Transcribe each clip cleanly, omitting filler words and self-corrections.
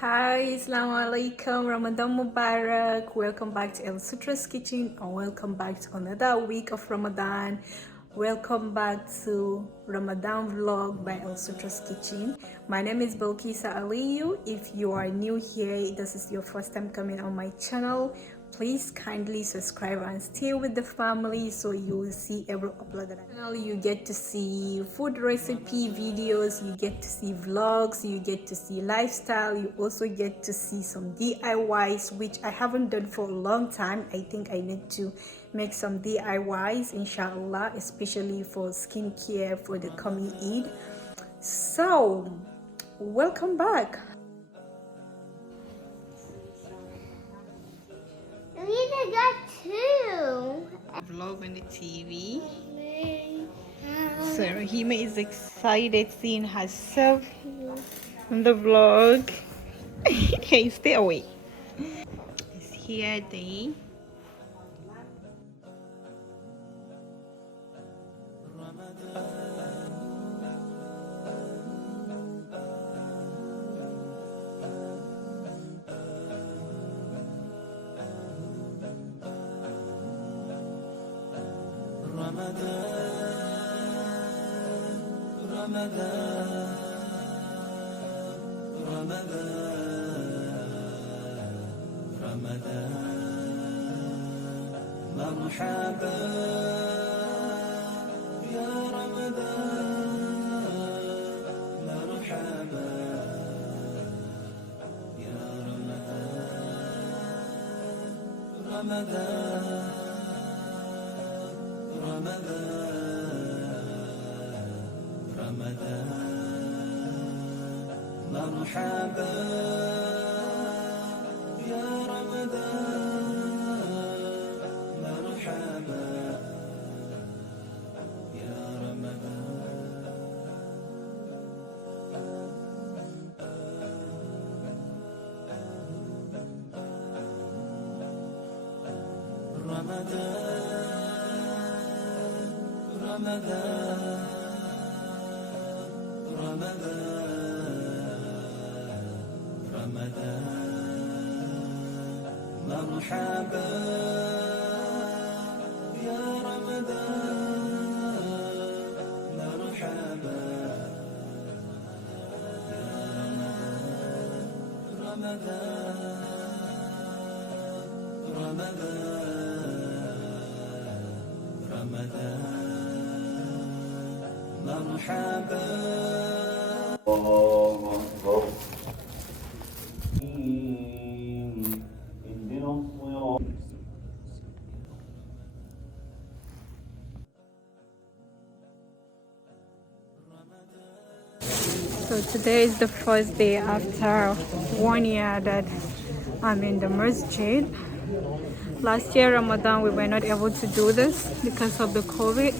Hi, Assalamu alaikum, Ramadan Mubarak. Welcome back to Elsutra's kitchen and welcome back to another week of Ramadan. Welcome back to Ramadan vlog by Elsutra's kitchen. My name is Belkisa Aliyu. If you are new here, this is your first time coming on my channel, please kindly subscribe and stay with the family so you will see every upload that I channel. You get to see food recipe videos, you get to see vlogs, you get to see lifestyle, you also get to see some DIYs which I haven't done for a long time. I think I need to make some DIYs inshallah, especially for skincare for the coming Eid. So welcome back. We got two. Vlog on the TV. So Rahima is excited seeing herself on the vlog. Hey, stay away. It's here day. مرحبا يا رمضان مرحبا يا رمضان رمضان رمضان رمضان مرحبا يا رمضان مرحبا يا رمضان رمضان رمضان رمضان مرحبا يا رمضان مرحبا يا رمضان رمضان رمضان مرحبا الله أكبر اهدنا الصراط So today is the first day after 1 year that I'm in the masjid. Last year Ramadan we were not able to do this because of the COVID.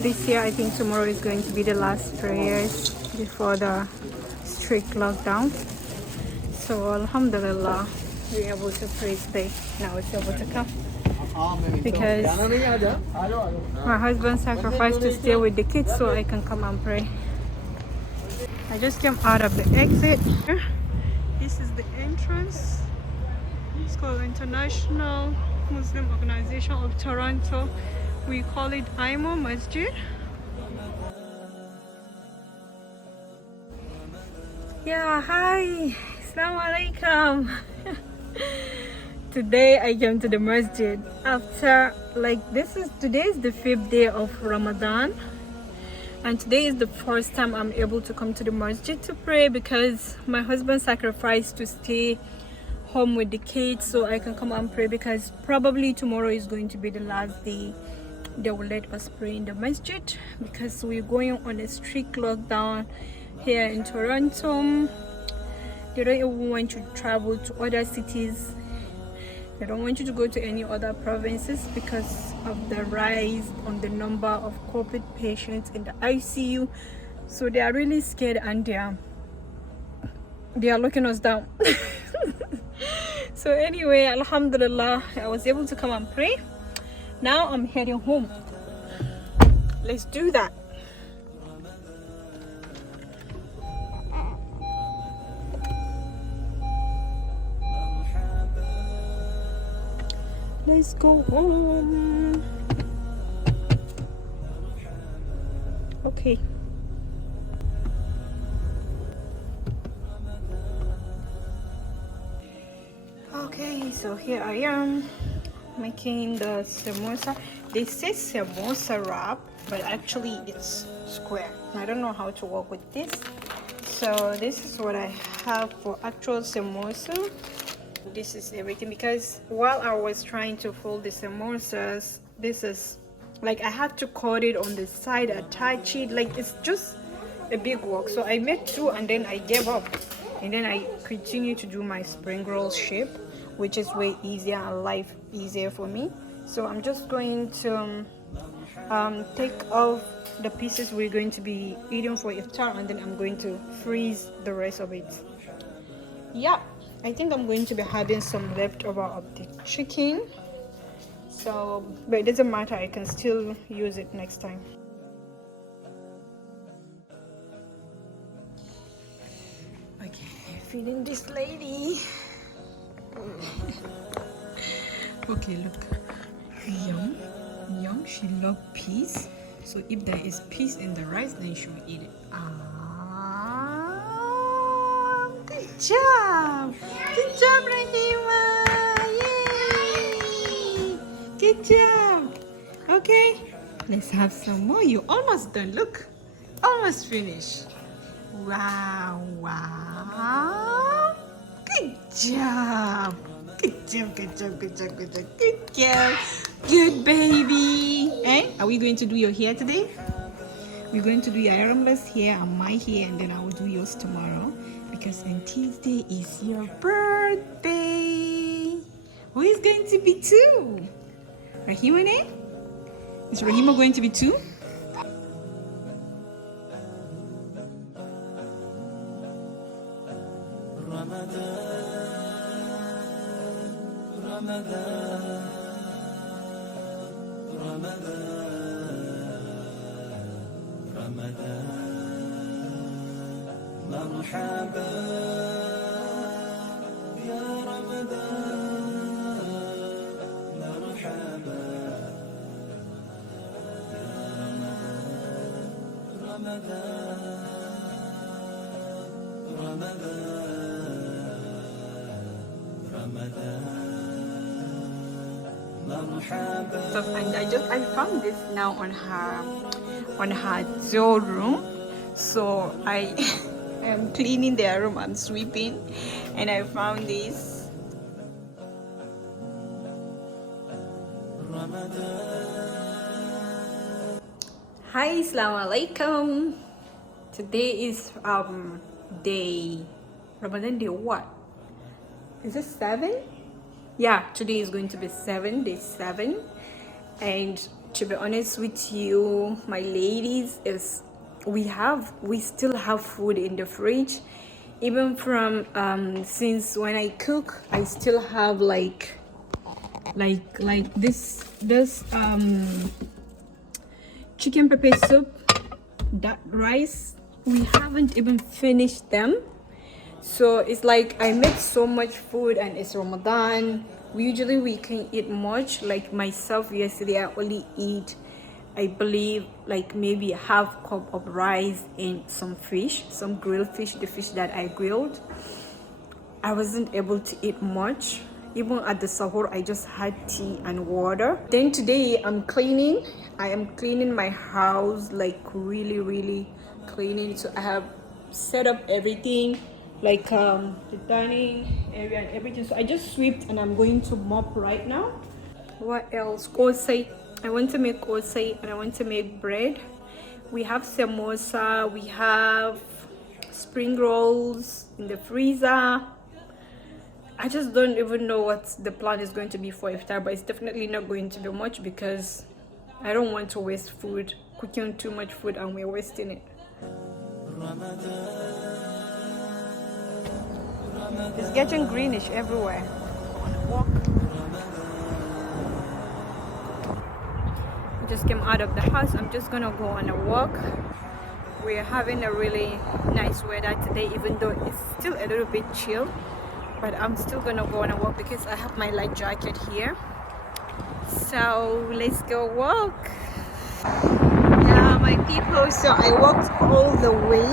This year I think tomorrow is going to be the last prayers before the strict lockdown. So alhamdulillah we're able to pray today. Now it's able to come because my husband sacrificed to stay with the kids so I can come and pray. I just came out of the exit. This is the entrance. It's called International Muslim Organization of Toronto. We call it IMO Masjid. Yeah, hi. Assalamu alaikum. Today I came to the masjid after today is the 5th day of Ramadan. And today is the first time I'm able to come to the masjid to pray because my husband sacrificed to stay home with the kids so I can come and pray, because probably tomorrow is going to be the last day they will let us pray in the masjid because we're going on a strict lockdown here in Toronto. They don't even want you to travel to other cities. They don't want you to go to any other provinces because of the rise on the number of COVID patients in the ICU. So they are really scared and they are locking us down. So anyway, alhamdulillah, I was able to come and pray. Now I'm heading home. Let's do that. let's go home. Okay. Okay, so here I am making the samosa. They say samosa wrap, but actually it's square. I don't know how to work with this. So this is what I have for actual samosa. This is everything, because while I was trying to fold the samosas, this is like I had to cut it on the side, attach it, like it's just a big work. So I made two and then I gave up, and then I continue to do my spring roll shape, which is way easier and life easier for me. So I'm just going to take off the pieces we're going to be eating for iftar, and then I'm going to freeze the rest of it. Yeah, I think I'm going to be having some leftover of the chicken, so but it doesn't matter, I can still use it next time. Okay, feeding this lady. Okay, look, yum yum, she loves peas, so if there is peas in the rice, then she will eat it. Good job, Rahima. Yay, good job. Okay, let's have some more. You almost done, look, almost finished. Wow, wow, good job. Good job, good job, good job, good job, good girl, good baby. Eh? Are we going to do your hair today? We're going to do your Aramla's hair and my hair, and then I will do yours tomorrow, because on Tuesday is your birthday. Who is going to be two? Rahima, ne? Is Rahima going to be two? مرحبا يا رمضان مرحبا يا رمضان Stuff, and I found this now on her door room, so I am cleaning their room, I'm sweeping, and I found this. Hi, Assalamu alaikum. Today is day Ramadan day what? Is it 7? Yeah, today is going to be day 7. And to be honest with you, my ladies, is we still have food in the fridge, even from since when I cook, I still have like this chicken pepper soup, that rice, we haven't even finished them. So it's like I made so much food, and it's Ramadan. Usually we can eat much. Like myself, yesterday I only eat, I believe, like maybe a half cup of rice and some fish, some grilled fish, the fish that I grilled. I wasn't able to eat much. Even at the sahur, I just had tea and water. Then today I'm cleaning. I am cleaning my house, like really cleaning. So I have set up everything, like the dining area and everything. So I just swept and I'm going to mop right now. What else? Kosai. I want to make kosai and I want to make bread. We have samosa, we have spring rolls in the freezer. I just don't even know what the plan is going to be for iftar, but it's definitely not going to be much because I don't want to waste food, cooking too much food and we're wasting it. It's getting greenish everywhere. Walk. I just came out of the house. I'm just gonna go on a walk. We're having a really nice weather today, even though it's still a little bit chill, but I'm still gonna go on a walk because I have my light jacket here So let's go walk. Yeah, my people. So I walked all the way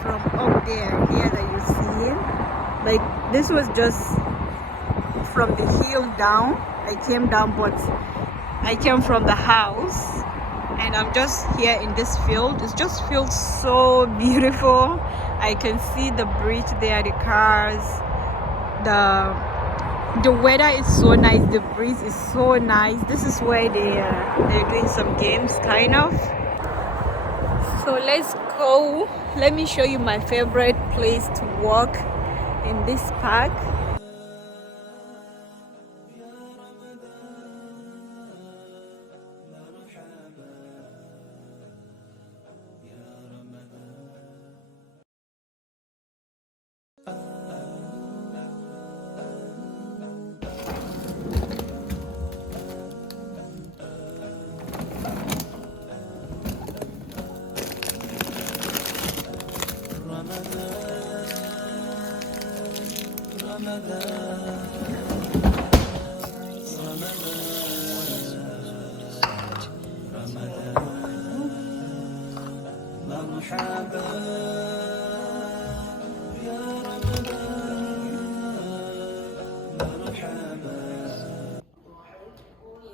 from up there, here that you see. Like this was just from the hill down. I came down, but I came from the house, and I'm just here in this field. It just feels so beautiful. I can see the bridge there, the cars, the weather is so nice, the breeze is so nice. This is where they're doing some games kind of. So let's go. Let me show you my favorite place to walk in this park.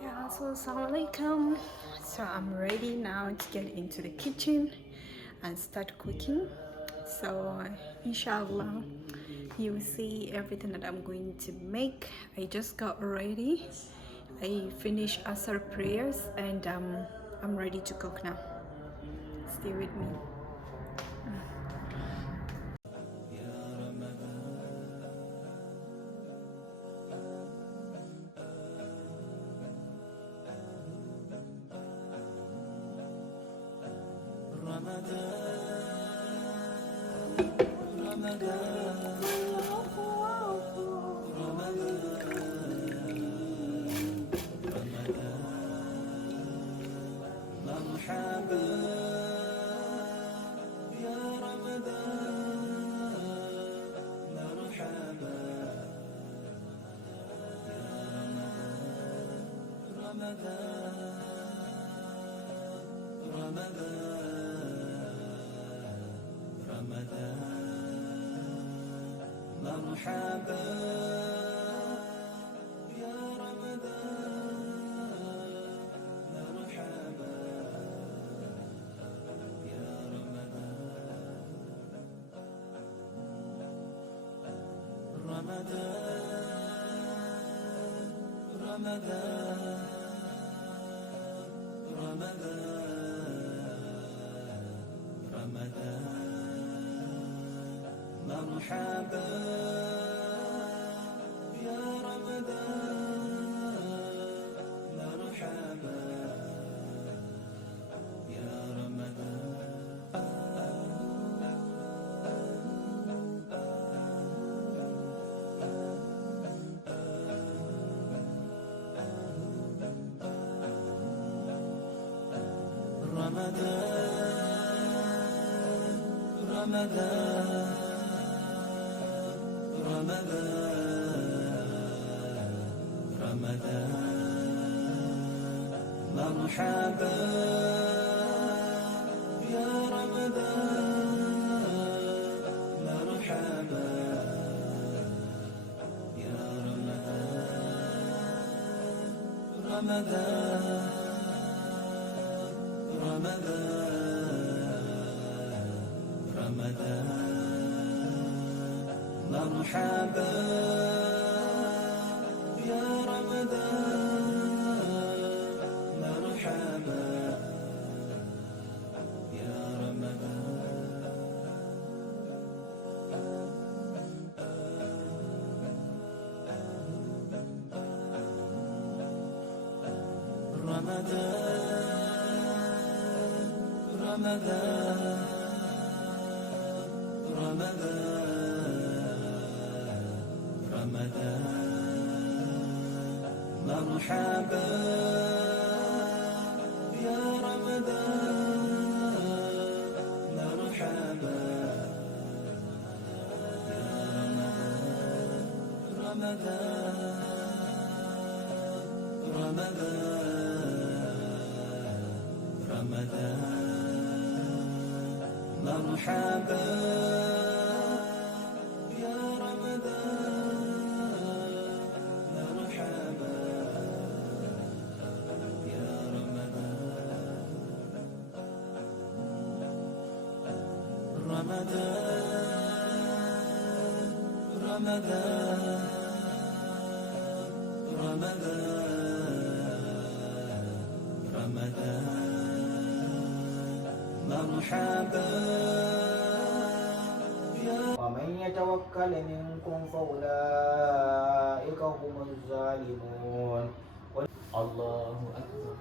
Yeah, so assalamualaikum. So I'm ready now to get into the kitchen and start cooking. So inshallah you will see everything that I'm going to make. I just got ready. I finished Asr prayers, and I'm ready to cook now. Stay with me. مرحبا يا رمضان، مرحبا يا رمضان. رمضان رمضان رمضان رمضان مرحبا. ومن يتوكل منكم فأولئك هم الظالمون. الله أكبر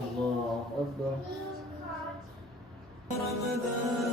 الله أكبر. رمضان